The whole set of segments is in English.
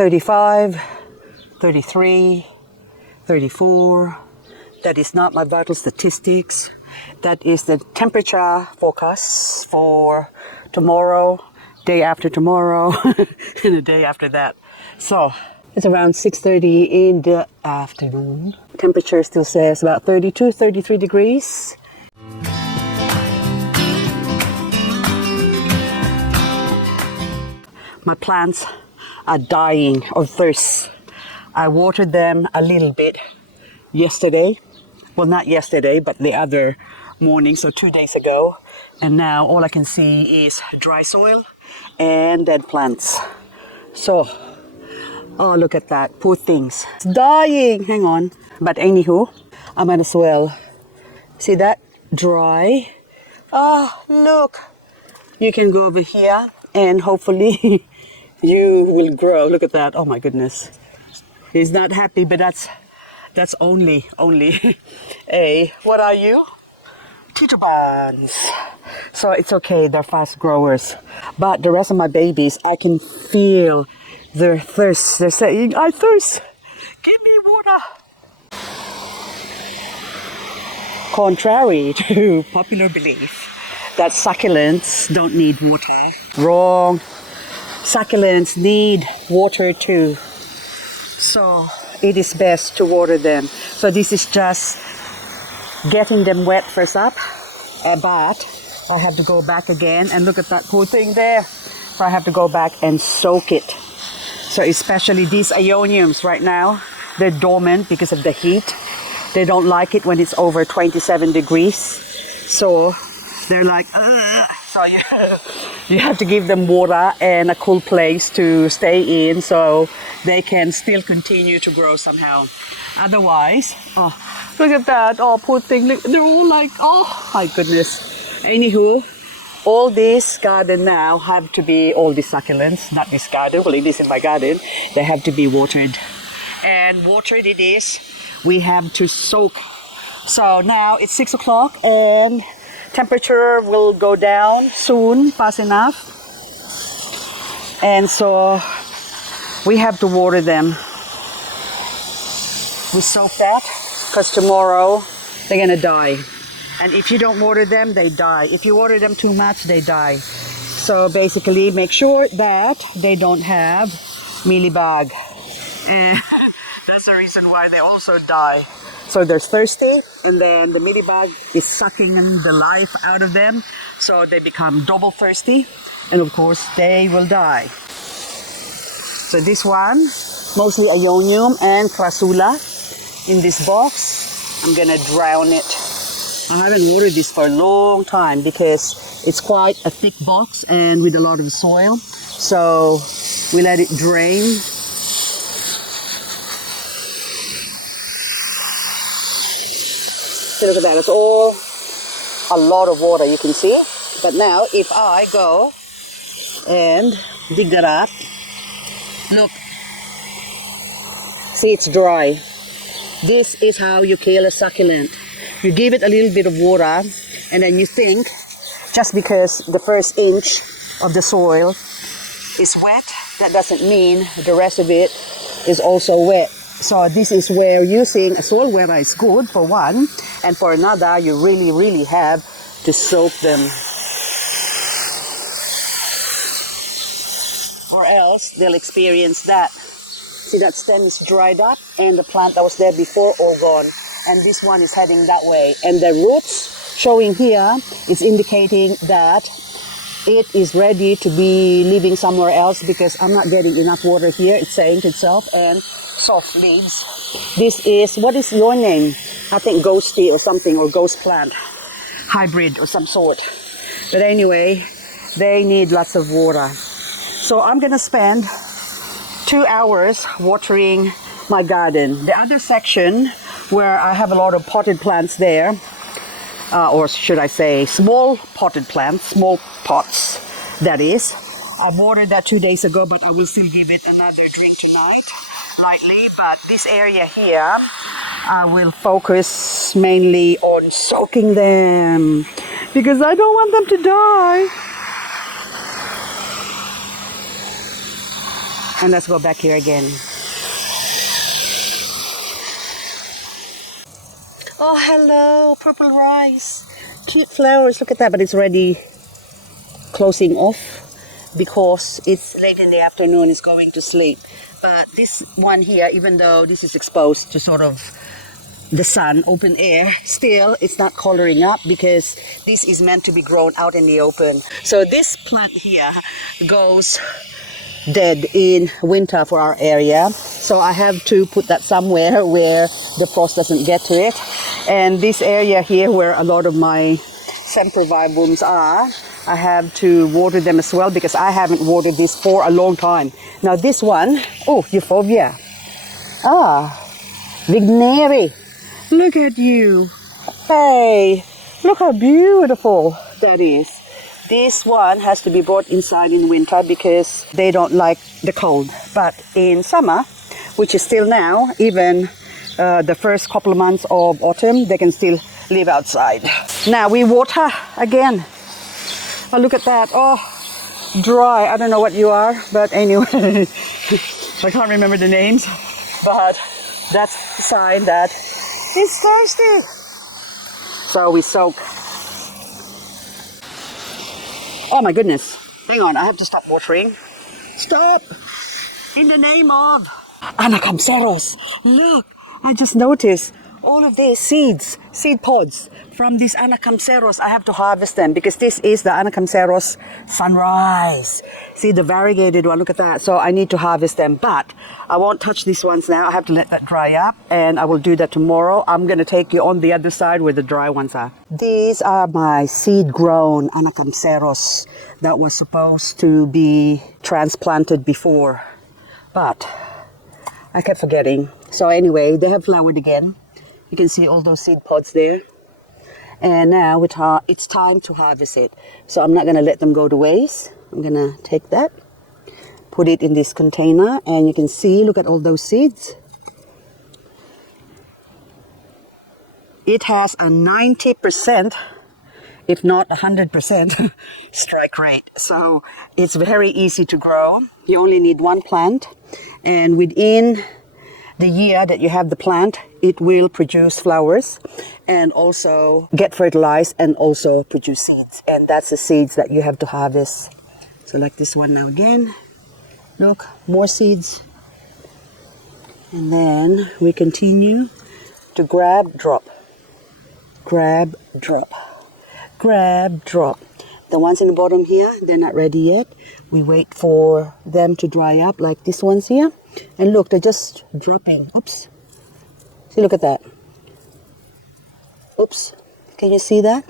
35, 33, 34. That is not my vital statistics. That is the temperature forecast for tomorrow, day after tomorrow, and the day after that. So it's around 6:30 in the afternoon. Temperature still says about 32, 33 degrees. My plants are dying of thirst. I watered them a little bit yesterday. Well, not yesterday, but the other morning, so 2 days ago. And now all I can see is dry soil and dead plants. So, oh, look at that. Poor things. It's dying. Hang on. But anywho, I might as well. See that? Dry. Ah, look. You can go over here and hopefully you will grow. Look at that. Oh my goodness. He's not happy, but that's only a, what are you? Titubans. So it's okay, they're fast growers. But the rest of my babies, I can feel their thirst. They're saying, I thirst. Give me water. Contrary to popular belief that succulents don't need water. Wrong. Succulents need water too. So it is best to water them. So this is just getting them wet first up. But I have to go back again and look at that poor thing there. So I have to go back and soak it. So especially these Ioniums right now, they're dormant because of the heat. They don't like it when it's over 27 degrees. So they're like, ugh. So you have to give them water and a cool place to stay in so they can still continue to grow somehow. Otherwise, oh, look at that. Oh, poor thing. Look, they're all like, oh my goodness. Anywho, all this garden now have to be, all these succulents, not this garden, well it is in my garden, they have to be watered. And watered it is, we have to soak. So now it's 6 o'clock and temperature will go down soon, fast enough. And so we have to water them. We soak that because tomorrow they're gonna die. And if you don't water them, they die. If you water them too much, they die. So basically make sure that they don't have mealybug. And that's the reason why they also die. So they're thirsty, and then the mealybug is sucking the life out of them. So they become double thirsty, and of course they will die. So this one, mostly Ionium and Crassula in this box. I'm gonna drown it. I haven't watered this for a long time because it's quite a thick box and with a lot of soil. So we let it drain. Look at that, it's all a lot of water, you can see. But now, if I go and dig that up, look, see it's dry. This is how you kill a succulent. You give it a little bit of water, and then you think, just because the first inch of the soil is wet, that doesn't mean the rest of it is also wet. So this is where using a soil wetter is good for one, and for another, you really have to soak them. Or else they'll experience that. See, that stem is dried up and the plant that was there before all gone. And this one is heading that way. And the roots showing here is indicating that it is ready to be living somewhere else because I'm not getting enough water here, it's saying to itself, and soft leaves. This is, what is your name? I think ghosty or something, or ghost plant. Hybrid or some sort. But anyway, they need lots of water. So I'm gonna spend 2 hours watering my garden. The other section where I have a lot of potted plants there, or should I say small potted plants, small pots, that is. I watered that 2 days ago, but I will still give it another drink tonight, lightly. But this area here, I will focus mainly on soaking them because I don't want them to die. And let's go back here again. Oh, hello, purple rice. Cute flowers, look at that, but it's already closing off because it's late in the afternoon, it's going to sleep. But this one here, even though this is exposed to sort of the sun, open air, still it's not coloring up because this is meant to be grown out in the open. So this plant here goes dead in winter for our area, so I have to put that somewhere where the frost doesn't get to it. And this area here where a lot of my sempervivums are, I have to water them as well because I haven't watered this for a long time. Now this one, oh, euphorbia, Vigneri, look at you. Hey, look how beautiful that is. This one has to be brought inside in winter because they don't like the cold. But in summer, which is still now, even the first couple of months of autumn, they can still live outside. Now we water again. Oh, look at that. Oh, dry. I don't know what you are, but anyway, I can't remember the names. But that's the sign that it's thirsty. So we soak. Oh my goodness. Hang on, I have to stop watering. Stop! In the name of Anakamseros. Look, I just noticed all of these seed pods from these Anakamseros. I have to harvest them because this is the Anakamseros sunrise. See the variegated one, look at that. So I need to harvest them, but I won't touch these ones now. I have to let that dry up and I will do that tomorrow. I'm going to take you on the other side where the dry ones are. These are my seed grown Anakamseros that was supposed to be transplanted before, but I kept forgetting. So anyway, they have flowered again. You can see all those seed pods there. And now it's time to harvest it. So I'm not going to let them go to waste. I'm going to take that, put it in this container, and you can see, look at all those seeds. It has a 90%, if not 100% strike rate. So it's very easy to grow. You only need one plant, and within the year that you have the plant, it will produce flowers and also get fertilized and also produce seeds. And that's the seeds that you have to harvest. So like this one now again. Look, more seeds. And then we continue to grab, drop. Grab, drop. Grab, drop. The ones in the bottom here, they're not ready yet. We wait for them to dry up like these ones here. And look, they're just dropping. Oops. See, look at that. Oops. Can you see that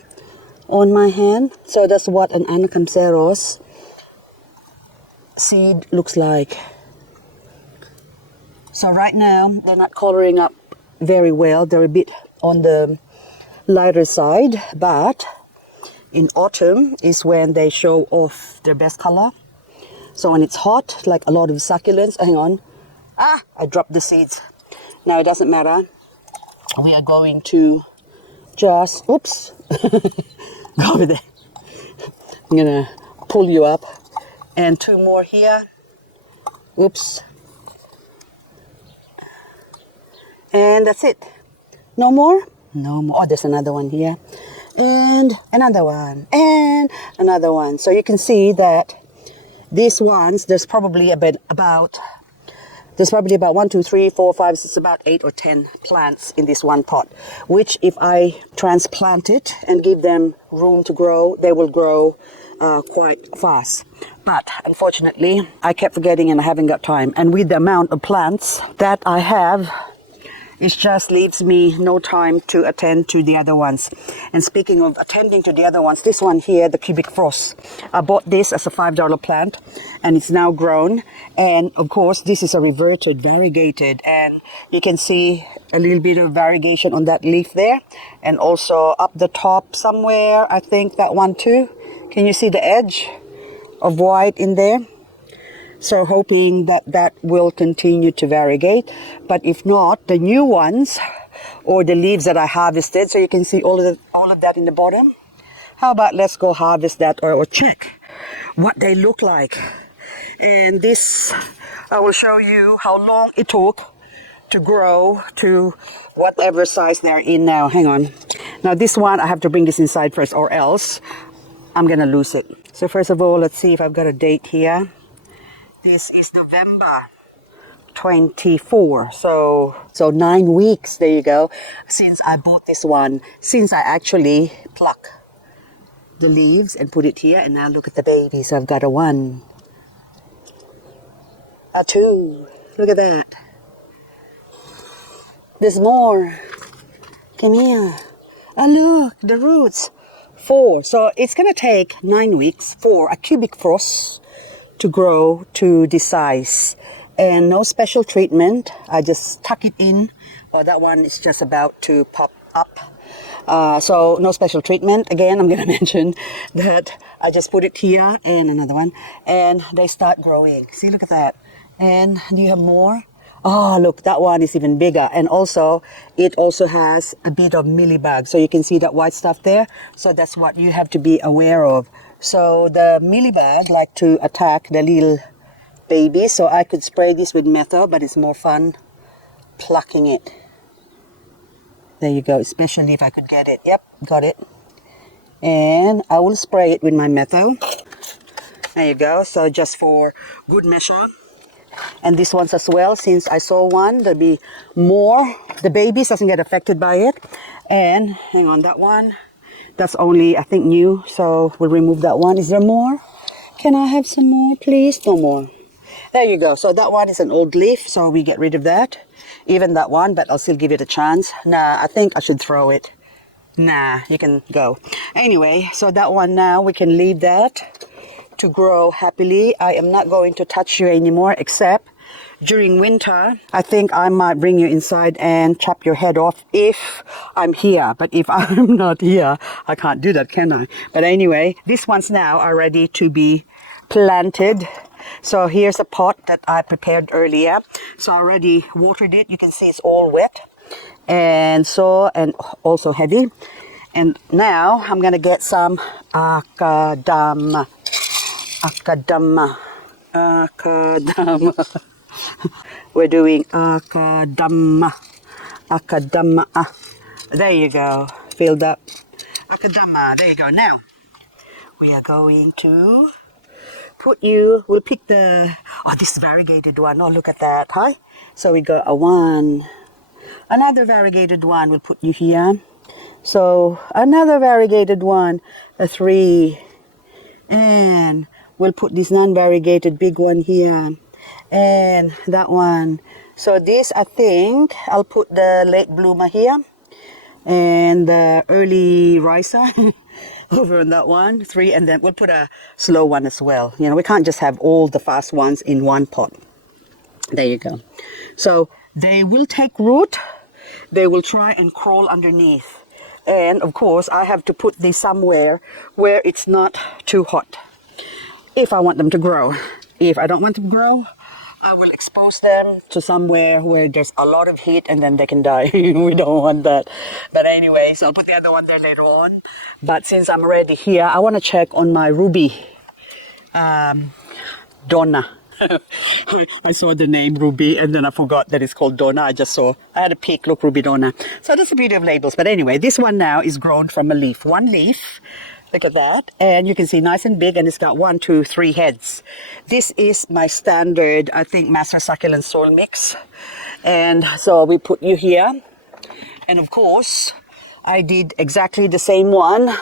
on my hand? So that's what an Anakamseros seed looks like. So right now, they're not coloring up very well. They're a bit on the lighter side, but in autumn is when they show off their best color. So when it's hot, like a lot of succulents, hang on. I dropped the seeds. Now it doesn't matter. We are going to just, oops, go over there. I'm gonna pull you up. And two more here. Oops. And that's it. No more? No more. Oh, there's another one here. And another one. And another one. So you can see that these ones, there's probably about 1, 2, 3, 4, 5, 6, about 8 or 10 plants in this one pot, which if I transplant it and give them room to grow, they will grow quite fast. But unfortunately, I kept forgetting and I haven't got time. And with the amount of plants that I have, it just leaves me no time to attend to the other ones. And speaking of attending to the other ones, this one here, the cubic frost. I bought this as a $5 plant and it's now grown. And of course, this is a reverted, variegated, and you can see a little bit of variegation on that leaf there. And also up the top somewhere, I think that one too. Can you see the edge of white in there? So hoping that that will continue to variegate. But if not, the new ones or the leaves that I harvested, so you can see all of that in the bottom. How about let's go harvest that or check what they look like. And this, I will show you how long it took to grow to whatever size they're in now. Hang on. Now this one, I have to bring this inside first or else I'm gonna lose it. So first of all, let's see if I've got a date here. This is November 24, so 9 weeks, there you go, since I bought this one, since I actually pluck the leaves and put it here. And now look at the baby. So I've got a 1, a 2, look at that. There's more. Come here. Oh look, the roots. 4. So it's gonna take 9 weeks for a cubic frost to grow to this size. And no special treatment. I just tuck it in. Oh, that one is just about to pop up. So no special treatment. Again, I'm going to mention that I just put it here and another one. And they start growing. See, look at that. And do you have more? Oh, look, that one is even bigger. And also, it also has a bit of mealybug. So you can see that white stuff there. So that's what you have to be aware of. So the mealybug like to attack the little baby, so I could spray this with methyl, but it's more fun plucking it. There you go, especially if I could get it. Yep, got it. And I will spray it with my methyl. There you go, so just for good measure. And this one's as well, since I saw one, there'll be more. The babies doesn't get affected by it. And hang on, that one, that's only, I think, new, so we'll remove that one. Is there more? Can I have some more, please? No more. There you go. So that one is an old leaf, so we get rid of that. Even that one, but I'll still give it a chance. Nah, I think I should throw it. Nah, you can go. Anyway, so that one now, we can leave that to grow happily. I am not going to touch you anymore, except during winter, I think I might bring you inside and chop your head off if I'm here. But if I'm not here, I can't do that, can I? But anyway, these ones now are ready to be planted. So here's a pot that I prepared earlier. So I already watered it. You can see it's all wet and also heavy. And now I'm gonna get some akadama. We're doing akadama. There you go. Filled up. Akadama. There you go. Now we are going to we'll pick this variegated one. Oh, look at that. Hi. So we got a 1. Another variegated one. We'll put you here. So another variegated one, a 3. And we'll put this non-variegated big one here. And that one. So this, I think, I'll put the late bloomer here. And the early ricer. Over on that one, 3, and then we'll put a slow one as well. You know, we can't just have all the fast ones in one pot. There you go. So they will take root. They will try and crawl underneath. And of course, I have to put these somewhere where it's not too hot if I want them to grow. If I don't want them to grow, I will expose them to somewhere where there's a lot of heat and then they can die. We don't want that. But anyway, so I'll put the other one there later on. But since I'm already here, I want to check on my ruby Donna. I saw the name Ruby and then I forgot that it's called Donna. I had a peek, look, Ruby Donna. So that's the beauty of labels. But anyway, this one now is grown from a leaf. 1 leaf. Look at that. And you can see nice and big, and it's got 1, 2, 3 heads. This is my standard, I think, Master Succulent soil mix. And so we put you here. And of course, I did exactly the same one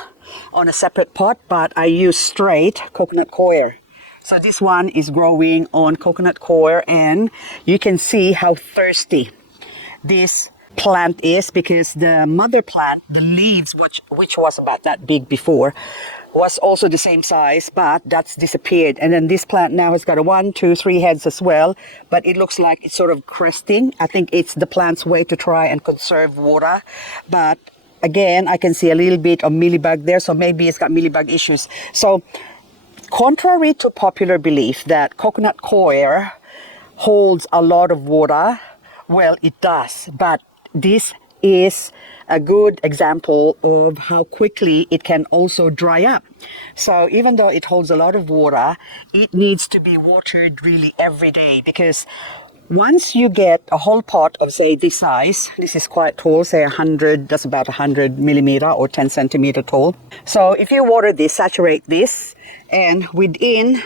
on a separate pot, but I used straight coconut coir. So this one is growing on coconut coir, and you can see how thirsty this plant is, because the mother plant, the leaves, which was about that big before, was also the same size, but that's disappeared. And then this plant now has got a 1, 2, 3 heads as well, but it looks like it's sort of cresting. I think it's the plant's way to try and conserve water. But again, I can see a little bit of mealybug there, so maybe it's got mealybug issues. So contrary to popular belief that coconut coir holds a lot of water, well, it does, but this is a good example of how quickly it can also dry up. So even though it holds a lot of water, it needs to be watered really every day, because once you get a whole pot of, say, this size, this is quite tall, say 100, that's about 100 millimeter or 10 centimeter tall. So if you water this, saturate this, and within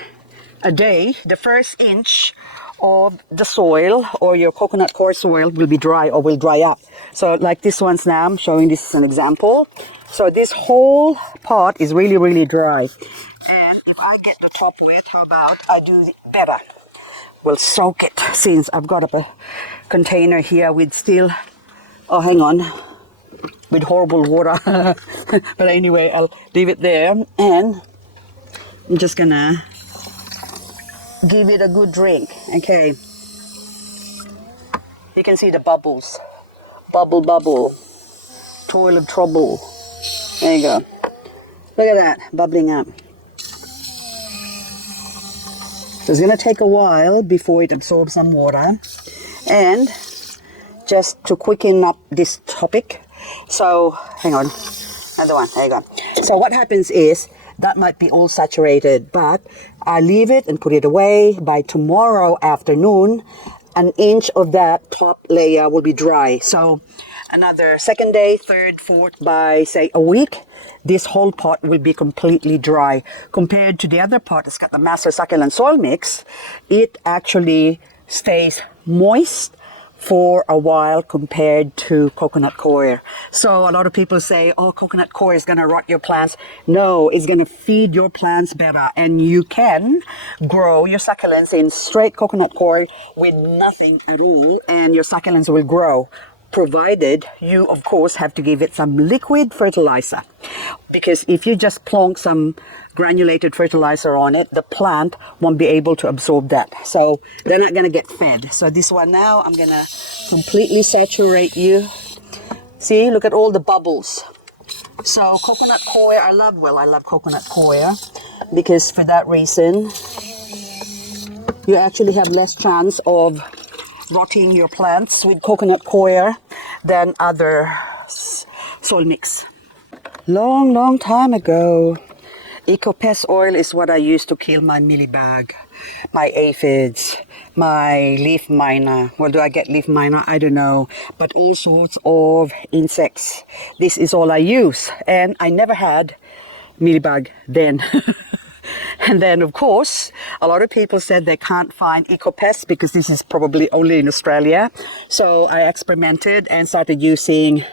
a day, the first inch of the soil or your coconut coir soil will be dry or will dry up. So like this one's now, I'm showing this as an example. So this whole pot is really, really dry. And if I get the top wet, how about I do better? We'll soak it, since I've got a container here with still, oh hang on, with horrible water. But anyway, I'll leave it there, and I'm just gonna give it a good drink. Okay, you can see the bubbles. Bubble, bubble. Toil of trouble. There you go. Look at that, bubbling up. So it's going to take a while before it absorbs some water. And just to quicken up this topic, so hang on, another one, there you go. So what happens is, that might be all saturated, but I leave it and put it away. By tomorrow afternoon, an inch of that top layer will be dry. So another second day, third, fourth, by say a week, this whole pot will be completely dry. Compared to the other pot that's got the master succulent soil mix, it actually stays moist for a while compared to coconut coir. So a lot of people say, oh, coconut coir is going to rot your plants. No, it's going to feed your plants better, and you can grow your succulents in straight coconut coir with nothing at all, and your succulents will grow, provided you, of course, have to give it some liquid fertilizer. Because if you just plonk some granulated fertilizer on it, the plant won't be able to absorb that. So they're not going to get fed. So this one now, I'm going to completely saturate you. See, look at all the bubbles. So coconut coir, I love coconut coir, because for that reason, you actually have less chance of rotting your plants with coconut coir than other soil mix. Long time ago, Eco-Pest oil is what I used to kill my mealybug, my aphids, my leaf miner. Where do I get leaf miner? I don't know. But all sorts of insects. This is all I use. And I never had mealybug then. And then, of course, a lot of people said they can't find Eco-Pest because this is probably only in Australia. So I experimented and started using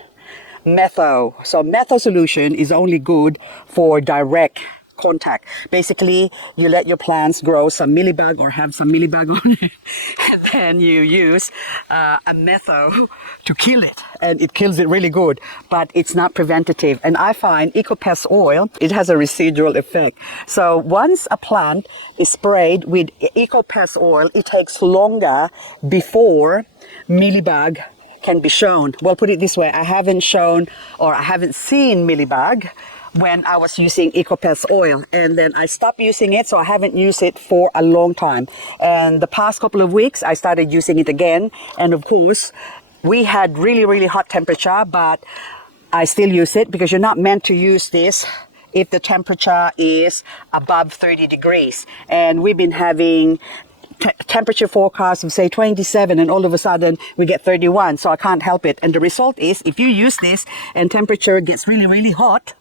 metho. So metho solution is only good for direct contact. Basically, you let your plants grow some mealybug or have some mealybug on it, and then you use a metho to kill it, and it kills it really good, but it's not preventative. And I find Eco-Pest oil, it has a residual effect. So once a plant is sprayed with Eco-Pest oil, it takes longer before mealybug can be shown. Well, put it this way, I haven't seen mealybug when I was using Eco-Pest oil, and then I stopped using it, so I haven't used it for a long time. And the past couple of weeks I started using it again, and of course we had really hot temperature, but I still use it, because you're not meant to use this if the temperature is above 30 degrees. And we've been having temperature forecast of say 27, and all of a sudden we get 31, so I can't help it. And the result is, if you use this and temperature gets really hot,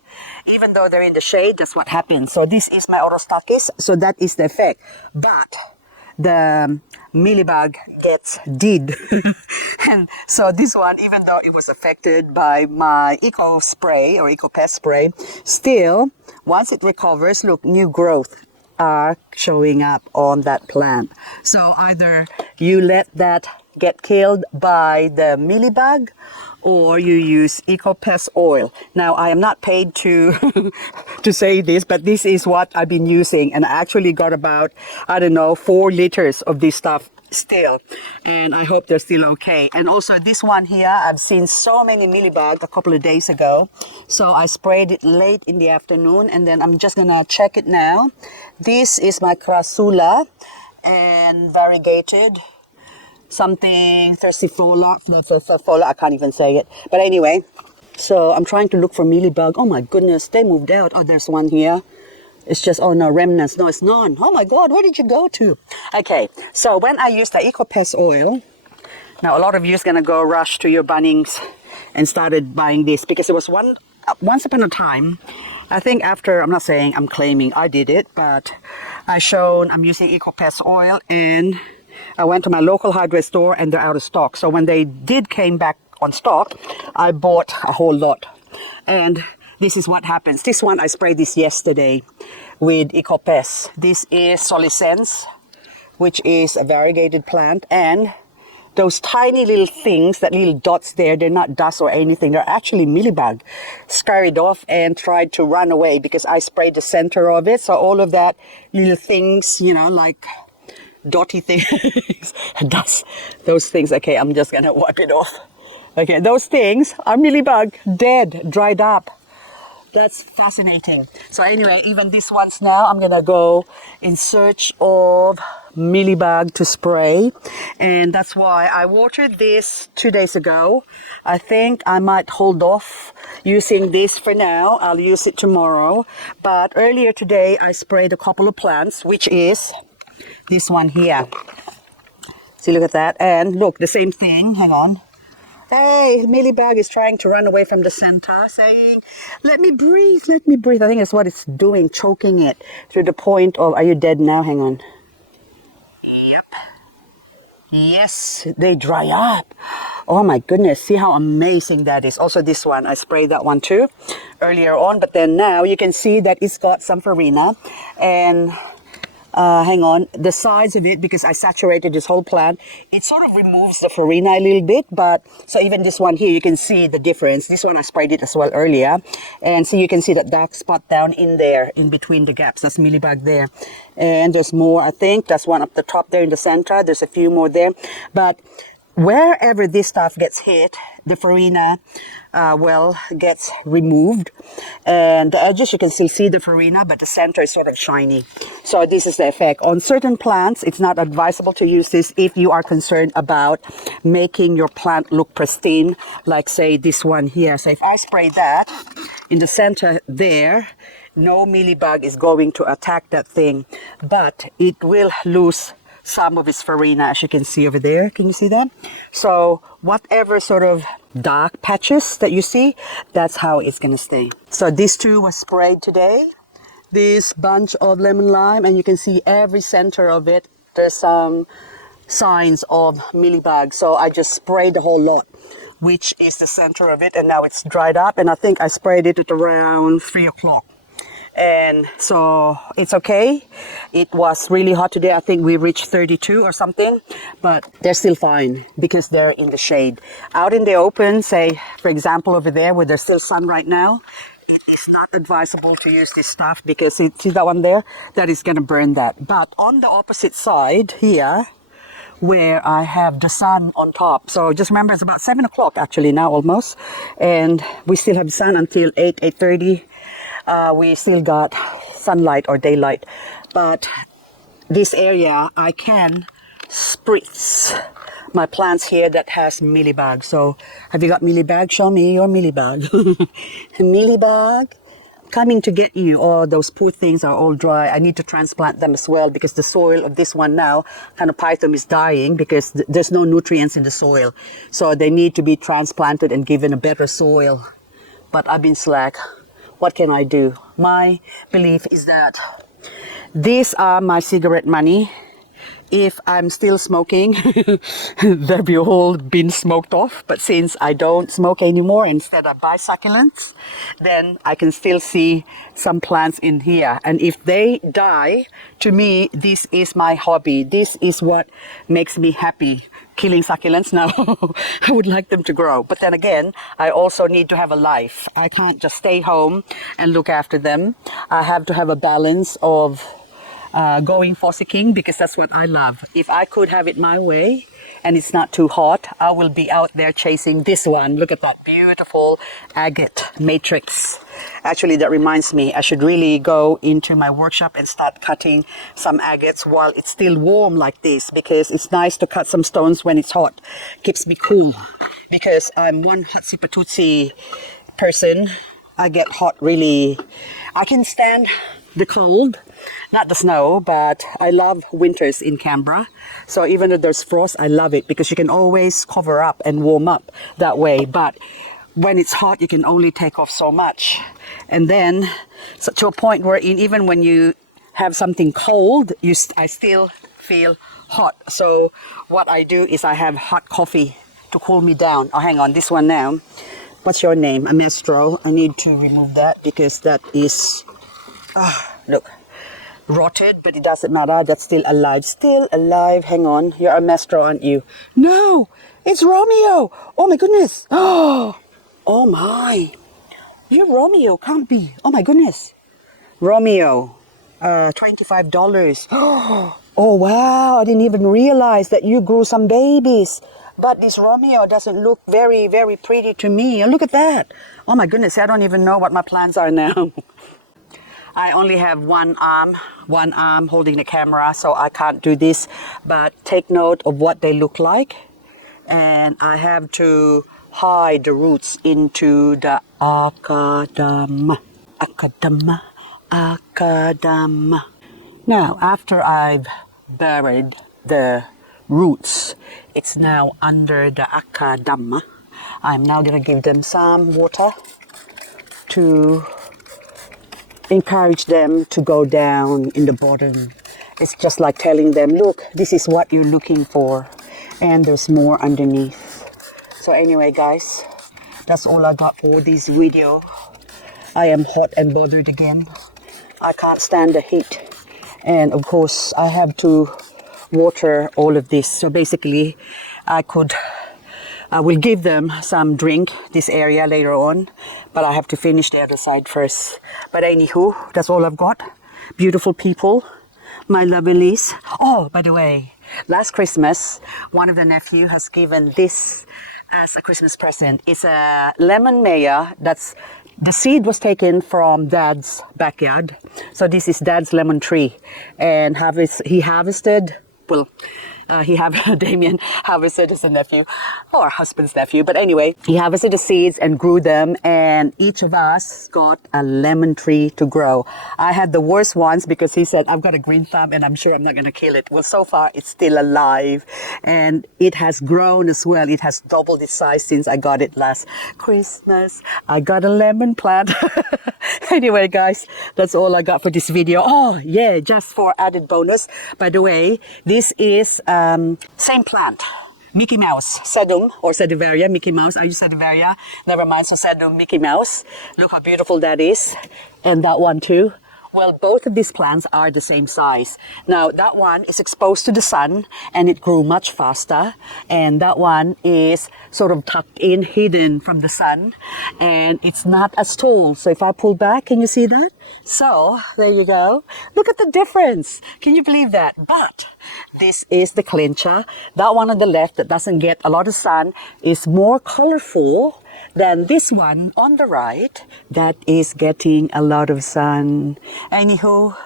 even though they're in the shade, that's what happens. So this is my Autostockist, so that is the effect. But the mealybug gets dead. And so this one, even though it was affected by my Eco spray or Eco-Pest spray, still, once it recovers, look, new growth are showing up on that plant. So either you let that get killed by the mealybug, or you use Eco-Pest oil. Now, I am not paid to to say this, but this is what I've been using, and I actually got about, I don't know, 4 liters of this stuff still, and I hope they're still okay. And also this one here, I've seen so many mealybug a couple of days ago, so I sprayed it late in the afternoon, and then I'm just gonna check it now. This is my crassula and variegated something thersifola, I can't even say it. But anyway, so I'm trying to look for mealybug. Oh my goodness, they moved out. Oh, there's one here. It's just, oh no, remnants. No, it's none. Oh my God, where did you go to? Okay, so when I use the EcoPest oil, now a lot of you is gonna go rush to your Bunnings and started buying this because it was once upon a time, I think after, I'm not saying I'm claiming I did it, but I'm using EcoPest oil, and I went to my local hardware store and they're out of stock. So when they came back on stock, I bought a whole lot. And this is what happens. This one, I sprayed this yesterday with EcoPest. This is Succulents, which is a variegated plant, and those tiny little things, that little dots there, they're not dust or anything. They're actually mealybug. Scurried off and tried to run away because I sprayed the center of it. So all of that little things, you know, like dotty things, dust, those things. Okay, I'm just gonna wipe it off. Okay, those things are mealybug, dead, dried up. That's fascinating. So anyway, even these ones now, I'm gonna go in search of mealybug to spray, and that's why I watered this 2 days ago. I think I might hold off using this for now. I'll use it tomorrow. But earlier today, I sprayed a couple of plants, which is this one here. See, look at that. And look, the same thing. Hang on. Hey, Mealybug is trying to run away from the center, saying, let me breathe, let me breathe. I think that's what it's doing, choking it to the point of, are you dead now? Hang on. Yep. Yes, they dry up. Oh my goodness, see how amazing that is. Also this one, I sprayed that one too earlier on, but then now you can see that it's got some farina, and hang on, the sides of it, because I saturated this whole plant, it sort of removes the farina a little bit. But so even this one here, you can see the difference. This one I sprayed it as well earlier, and so you can see that dark spot down in there, in between the gaps. That's mealybug there, and there's more. I think that's one up the top there in the center. There's a few more there, but wherever this stuff gets hit, the farina gets removed, and the edges you can still see the farina, but the center is sort of shiny. So this is the effect. On certain plants, it's not advisable to use this if you are concerned about making your plant look pristine, like say this one here. So if I spray that in the center there, no mealybug is going to attack that thing, but it will lose some of its farina, as you can see over there. Can you see that? So whatever sort of dark patches that you see, that's how it's going to stay. So these two were sprayed today. This bunch of lemon lime, and you can see every center of it, there's some signs of mealybug. So I just sprayed the whole lot, which is the center of it, and now it's dried up, and I think I sprayed it at around 3 o'clock. And so it's okay. It was really hot today. I think we reached 32 or something, but they're still fine because they're in the shade. Out in the open, say, for example, over there where there's still sun right now, it is not advisable to use this stuff because see that one there? That is going to burn that. But on the opposite side here, where I have the sun on top. So just remember, it's about 7 o'clock actually now almost. And we still have sun until 8:30. We still got sunlight or daylight, but this area I can spritz my plants here that has mealybug. So have you got mealybug? Show me your mealybug. Mealybug coming to get you. Oh, those poor things are all dry. I need to transplant them as well because the soil of this one now, Canopythum, is dying because there's no nutrients in the soil. So they need to be transplanted and given a better soil. But I've been slack. What can I do? My belief is that these are my cigarette money. If I'm still smoking, they'll be all been smoked off. But since I don't smoke anymore, instead I buy succulents, then I can still see some plants in here. And if they die, to me, this is my hobby. This is what makes me happy. Killing succulents now. I would like them to grow, but then again I also need to have a life. I can't just stay home and look after them. I have to have a balance of going fossicking because that's what I love. If I could have it my way and it's not too hot, I will be out there chasing this one. Look at that beautiful agate matrix. Actually, that reminds me, I should really go into my workshop and start cutting some agates while it's still warm like this, because it's nice to cut some stones when it's hot. Keeps me cool, because I'm one hotsy patootsy person. I get hot really. I can stand the cold, not the snow, but I love winters in Canberra. So even though there's frost, I love it because you can always cover up and warm up that way. But when it's hot, you can only take off so much. And then so to a point where even when you have something cold, I still feel hot. So what I do is I have hot coffee to cool me down. Oh, hang on, this one now. What's your name? Amestro. I need to remove that because that is, look, rotted, but it doesn't matter. That's still alive. Still alive. Hang on. You're Amestro, aren't you? No, it's Romeo. Oh my goodness. Oh my. You're Romeo, can't be. Oh my goodness. Romeo, $25. Oh wow, I didn't even realize that you grew some babies. But this Romeo doesn't look very, very pretty to me. Look at that. Oh my goodness, I don't even know what my plans are now. I only have one arm holding the camera, so I can't do this. But take note of what they look like. And I have to hide the roots into the Acadam. Now, after I've buried the roots, it's now under the Acadam. I'm now going to give them some water to encourage them to go down in the bottom. It's just like telling them, look, this is what you're looking for, and there's more underneath. So anyway, guys, that's all I got for this video. I am hot and bothered again. I can't stand the heat, and of course I have to water all of this. So basically I will give them some drink, this area, later on, but I have to finish the other side first. But anywho, that's all I've got. Beautiful people, my lovelies. Oh, by the way, last Christmas, one of the nephew has given this as a Christmas present. It's a lemon maya. The seed was taken from Dad's backyard. So this is Dad's lemon tree, and he harvested. Well, Damien harvested his nephew, or husband's nephew, but anyway, he harvested the seeds and grew them, and each of us got a lemon tree to grow. I had the worst ones because he said, I've got a green thumb and I'm sure I'm not going to kill it. Well, so far it's still alive, and it has grown as well. It has doubled its size since I got it last Christmas. I got a lemon plant. Anyway, guys, that's all I got for this video. Oh yeah, just for added bonus, by the way, this is same plant, Mickey Mouse, sedum or Sedivaria, Mickey Mouse. Are you Sedivaria? Never mind, so sedum, Mickey Mouse. Look how beautiful that is. And that one too. Well, both of these plants are the same size. Now, that one is exposed to the sun and it grew much faster. And that one is sort of tucked in, hidden from the sun. And it's not as tall. So if I pull back, can you see that? So, there you go. Look at the difference. Can you believe that? But this is the clincher. That one on the left that doesn't get a lot of sun is more colorful than this one on the right that is getting a lot of sun. Anywho,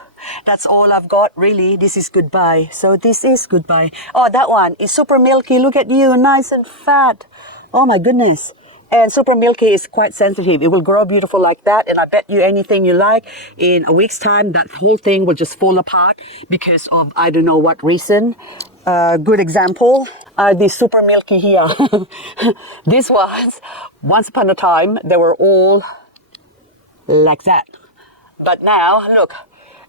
that's all I've got really. This is goodbye. So this is goodbye. Oh, that one is super milky. Look at you, nice and fat. Oh my goodness. And super milky is quite sensitive. It will grow beautiful like that, and I bet you anything you like, in a week's time, that whole thing will just fall apart because of I don't know what reason. Good example, this super milky here. This was, once upon a time, they were all like that. But now, look,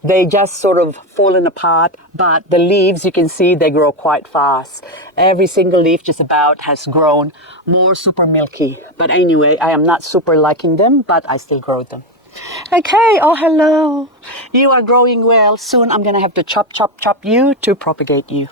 they just sort of fallen apart, but the leaves, you can see they grow quite fast. Every single leaf just about has grown more super milky. But anyway, I am not super liking them, but I still grow them. Okay, oh hello. You are growing well. Soon I'm gonna have to chop you to propagate you.